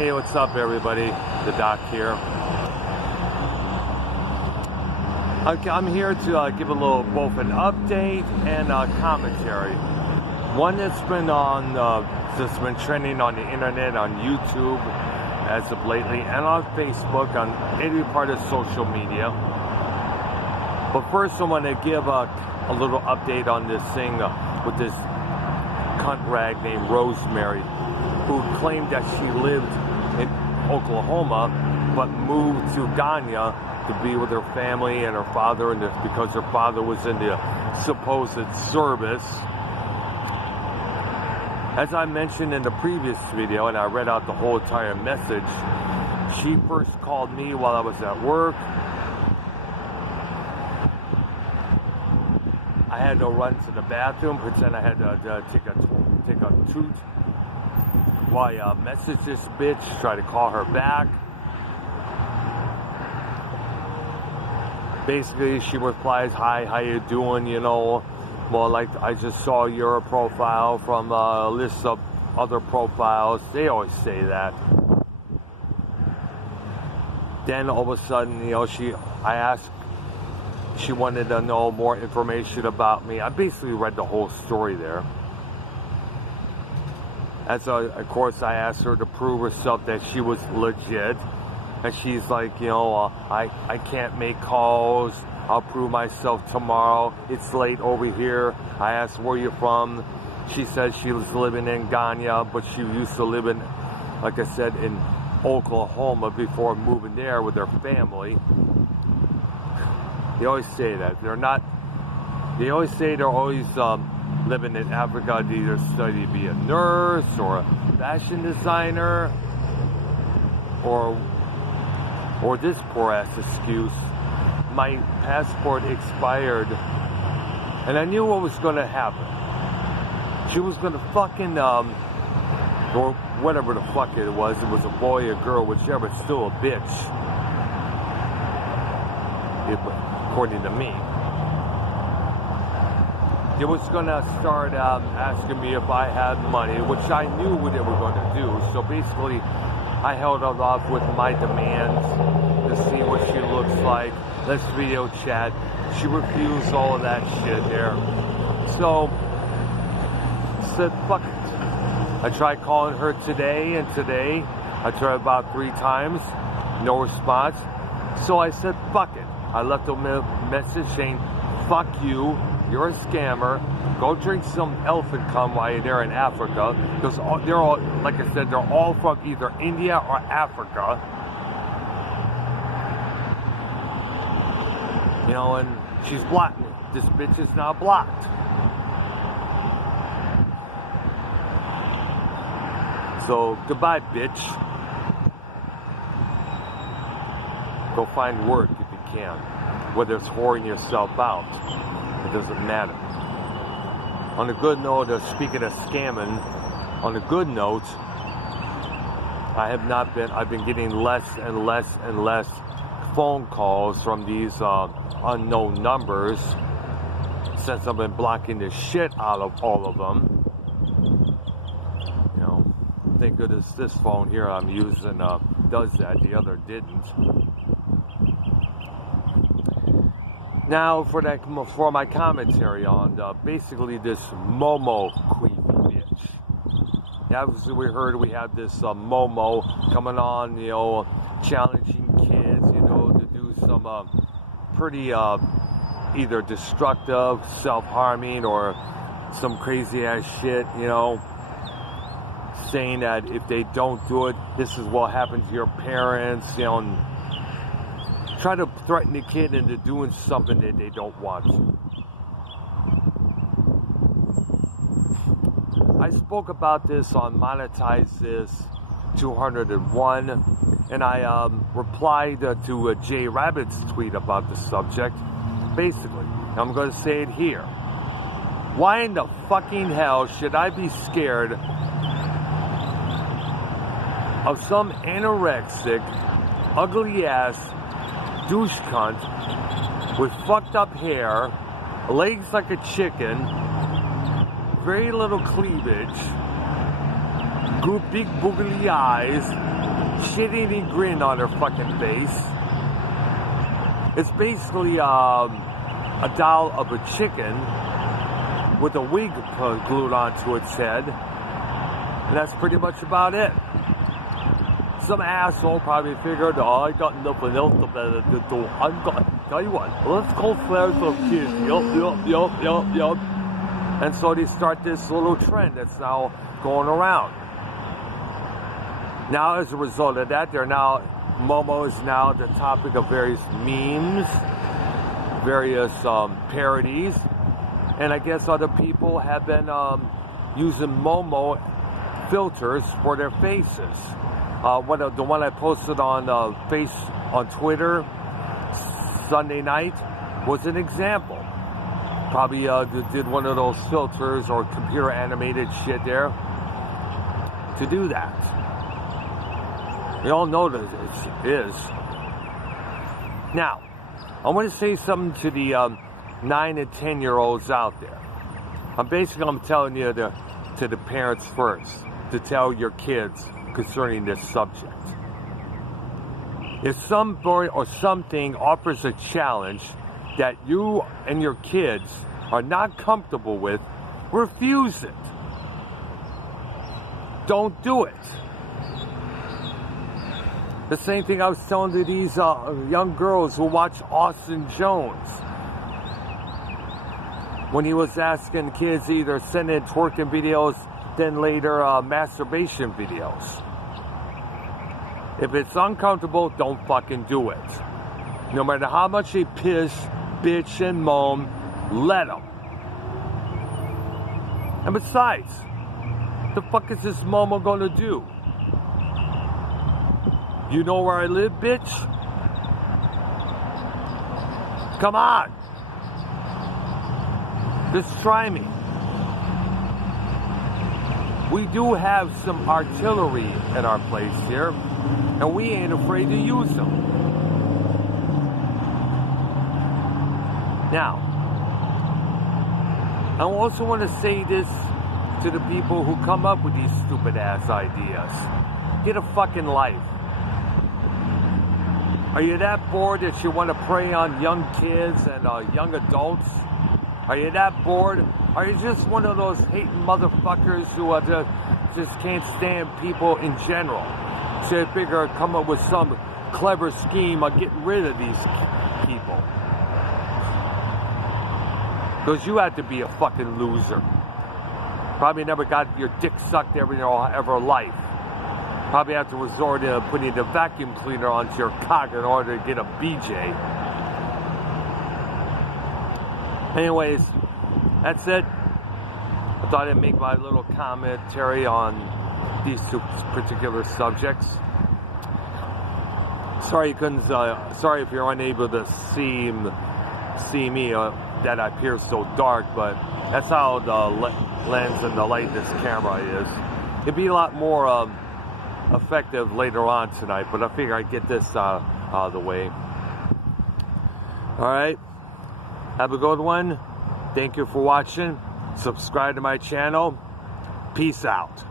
Hey, what's up, everybody? The Doc here. I'm here to give a little, both an update and a commentary. One that's been trending on the internet, on YouTube as of lately, and on Facebook, on any part of social media. But first, I want to give a little update on this thing with this cunt rag named Rosemary, who claimed that she lived in Oklahoma, but moved to Ghana to be with her family and her father, and because her father was in the supposed service. As I mentioned in the previous video, and I read out the whole entire message, she first called me while I was at work. I had to run to the bathroom, pretend I had to take a toot. Why message this bitch, try to call her back. Basically, she replies, "Hi, how you doing? You know, well, like, I just saw your profile from a list of other profiles." They always say that. Then all of a sudden, you know, I asked, she wanted to know more information about me. I basically read the whole story there. Of course, I asked her to prove herself that she was legit. And she's like, you know, I can't make calls. I'll prove myself tomorrow. It's late over here. I asked, where you from? She said she was living in Ghana, but she used to live in, like I said, in Oklahoma before moving there with her family. They always say that. They always say they're always living in Africa to either study to be a nurse or a fashion designer, or this poor ass excuse. My passport expired, and I knew what was going to happen. She was going to fucking, or whatever the fuck it was a boy, a girl, whichever, it's still a bitch. According to me. They was going to start asking me if I had money, which I knew what they were going to do. So basically, I held off with my demands to see what she looks like. Let's video chat. She refused all of that shit there. So, said, fuck it. I tried calling her today and today. I tried about 3 times. No response. So I said, fuck it. I left a message saying, fuck you. You're a scammer. Go drink some elephant cum while you're there in Africa. Because they're all, like I said, they're all from either India or Africa. You know, and she's blocked. This bitch is now blocked. So, goodbye, bitch. Go find work if you can. Whether it's whoring yourself out. It doesn't matter. On a good note, speaking of scamming, on a good note, I've been getting less and less and less phone calls from these unknown numbers since I've been blocking the shit out of all of them. You know, thank goodness this phone here I'm using does that. The other didn't. Now for my commentary on basically this Momo queen bitch. Yeah, obviously we had this Momo coming on, you know, challenging kids, you know, to do some pretty either destructive, self-harming, or some crazy ass shit, you know, saying that if they don't do it, this is what happens to your parents, you know, and try to threaten the kid into doing something that they don't want to. I spoke about this on Monetize This 201, and I replied to Jay Rabbit's tweet about the subject. Basically, I'm going to say it here. Why in the fucking hell should I be scared of some anorexic, ugly ass douche cunt with fucked up hair, legs like a chicken, very little cleavage, big boogly eyes, shit-eating grin on her fucking face. It's basically a doll of a chicken with a wig glued onto its head. And that's pretty much about it. Some asshole probably figured, oh, I got nothing else better to do. I'm going to tell you what, let's go flare some kids. Yup. And so they start this little trend that's now going around. Now, as a result of that, Momo is now the topic of various memes, various parodies, and I guess other people have been using Momo filters for their faces. The one I posted on Twitter Sunday night was an example. Probably did one of those filters or computer animated shit there to do that. We all know that it is. Now, I want to say something to the 9 and 10-year-olds out there. I'm telling you to the parents first, to tell your kids concerning this subject. If somebody or something offers a challenge that you and your kids are not comfortable with, refuse it. Don't do it. The same thing I was telling to these young girls who watch Austin Jones. When he was asking kids either send in twerking videos, then later masturbation videos. If it's uncomfortable, don't fucking do it. No matter how much they piss, bitch, and moan, let them. And besides, the fuck is this Momo gonna do? You know where I live, bitch? Come on. Just try me. We do have some artillery in our place here, and we ain't afraid to use them. Now, I also want to say this to the people who come up with these stupid ass ideas. Get a fucking life. Are you that bored that you want to prey on young kids and young adults? Are you that bored? Are you just one of those hating motherfuckers who just can't stand people in general? So you figure come up with some clever scheme of getting rid of these people. Because you have to be a fucking loser. Probably never got your dick sucked ever in your ever life. Probably have to resort to putting the vacuum cleaner onto your cock in order to get a BJ. Anyways, that's it. I thought I'd make my little commentary on these two particular subjects. Sorry sorry if you're unable to see me that I appear so dark, but that's how the lens and the light in this camera is. It'd be a lot more effective later on tonight, but I figure I'd get this out of the way. Alright, have a good one. Thank you for watching. Subscribe to my channel. Peace out.